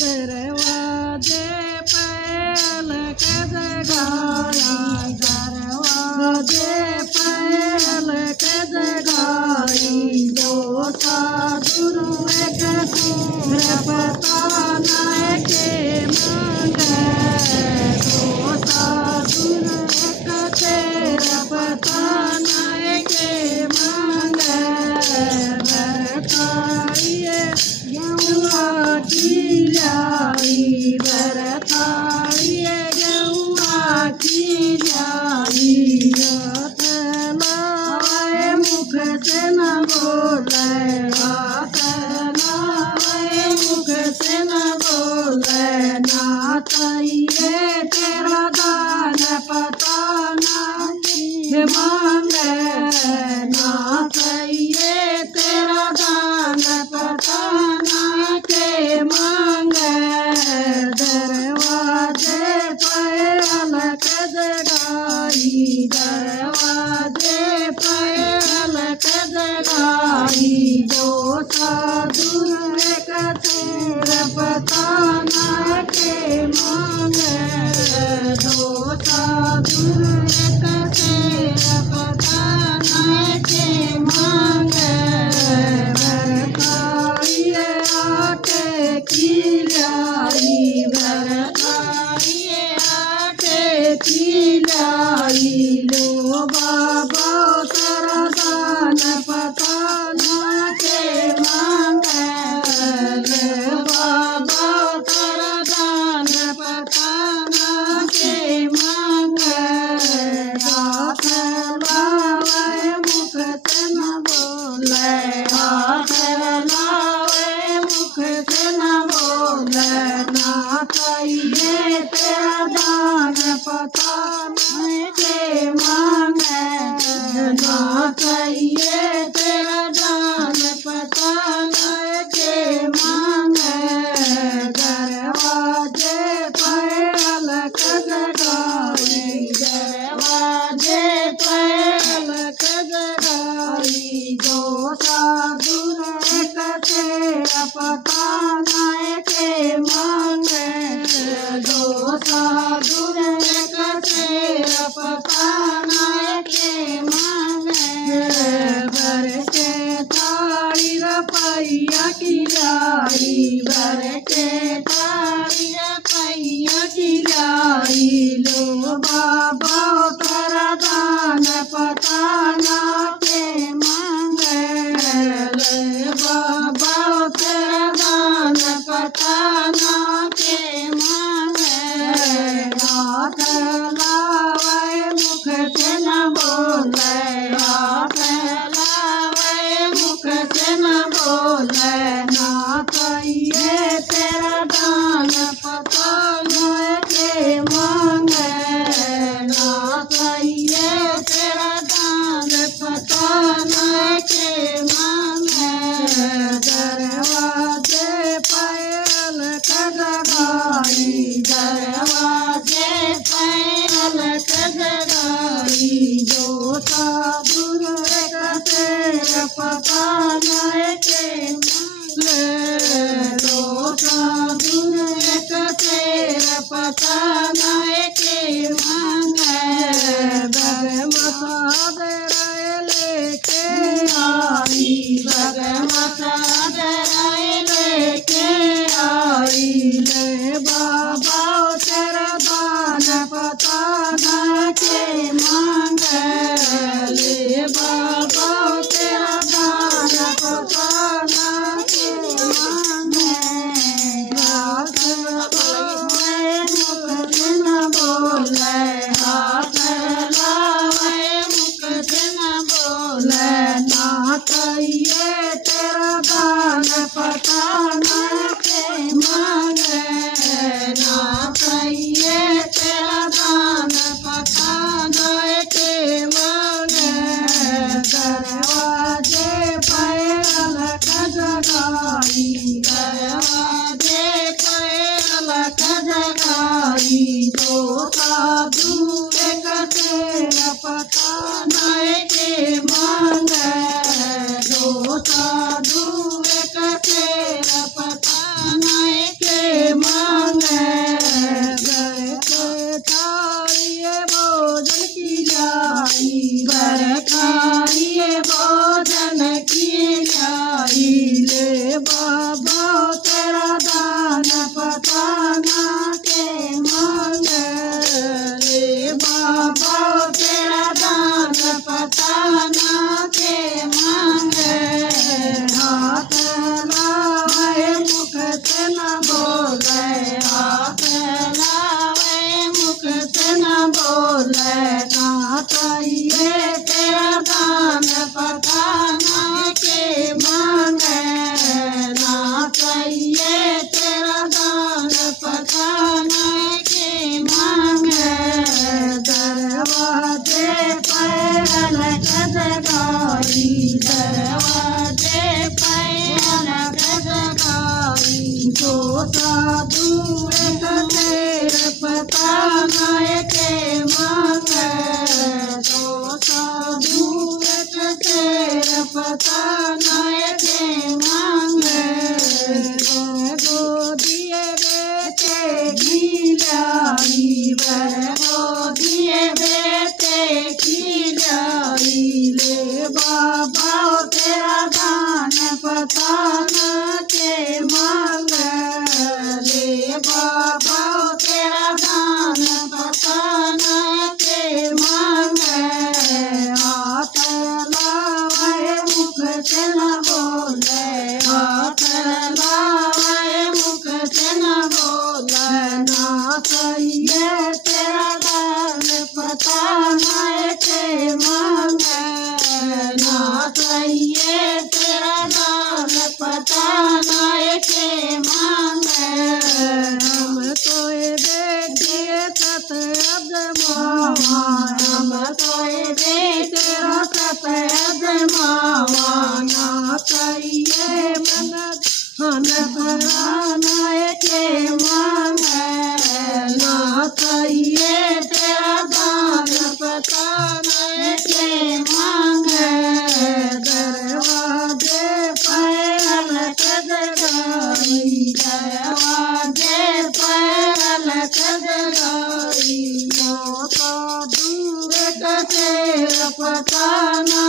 दरवाजे पलक जगाई दरवाजे पलक जगाई दो साधु एक पता न के मांगे दो साधु एक तेरा पता न के मांगे बरताइए गौआ की लाई बरताइए गौआ की लाई लाए मुख से न बोले हाथ लाए मुख से न बोले नाताइए तेरा दान पता ना मांगे नाताइए तेरा दान पता ना के मांगे दरवाजे पे अलग जगाई दरवाजे पे अलग जगाई दो साधु एक तेरा पता ना के मांगे दो साधु एक तेरा पता ना के मांगे बरताइए आटे की लाई बरताइए आटे की लाई लो बाबा तेरा दान पता ना के मांगे लो बाबा तेरा दान पता ना के मांगे हाथ लावे मुख से न बोले हाथ लावे मुख से न बोले ना कहिए तेरा दान पता न के मांगे ना कहिए तेरा दान पता न के मांगे दरवाजे पे अलग जगाई दरवाजे पे अलग जगाई दो साधु एक तेरा पता न के मांगे दो साधु एक तेरा पता न के मांगे बर के थाली रपैया की लाई बर के थाली रपैया की लाई लो बाबा तेरा दान पता ना के मांगे ले बाबा तेरा दान पता ना के मांगे हाथ लावे मुख से न बोले हाथ लावे मुख से न बोले ना कहिए तेरा दान पता न के मांगे ना कहिए तेरा दान पता न के मांगे दरवाजे पे अलग जगाई दरवाजे पे अलग जगाई दो साधु एक तेरा पता न के मांगे दो साधु एक तेरा पता न के मांगे भगवत लेके आई भगवत लेके आई ले बाबा तेरा दान पता न के मांगे ले बाबा तेरा दान पता न के मांगे हाथ लावे मुख से न बोले हाथ लावे मुख से न बोले ना कहिए तेरा दान पता न के मांगे ना कहिए तेरा दान पता न के मांगे दरवाजे पे अलग जगाई दरवाजे पे अलग जगाई दो साधु एक तेरा पता न के मांगे दो साधु एक तेरा पता न के साधु एक तेर पता नाय के मांगे तो साधु एक तेर पता नाय के मांगे गोदिए बेटे खिलाई वह गोदिए बेटे खिलाई ले बाबा तेरा दान पता न के मांगे ले बाबा तेरा दान पता न के मांगे हाथ लावे मुख से न बोले हाथ लावे मुख से न बोले ना सही तेरा दान पता न के मांगे ना सही तेरा दान पता न के मांगे हम तो देखिए सत अजमावा हम तो तेरा सत अजमावा ना चाहिए मन हन भराना के मांगे ना चाहिए तेरा दान पता न के मांगे दरवाजे पैर कदगाई दरवाजे पैर कदगाई मौका दूर कसे पता न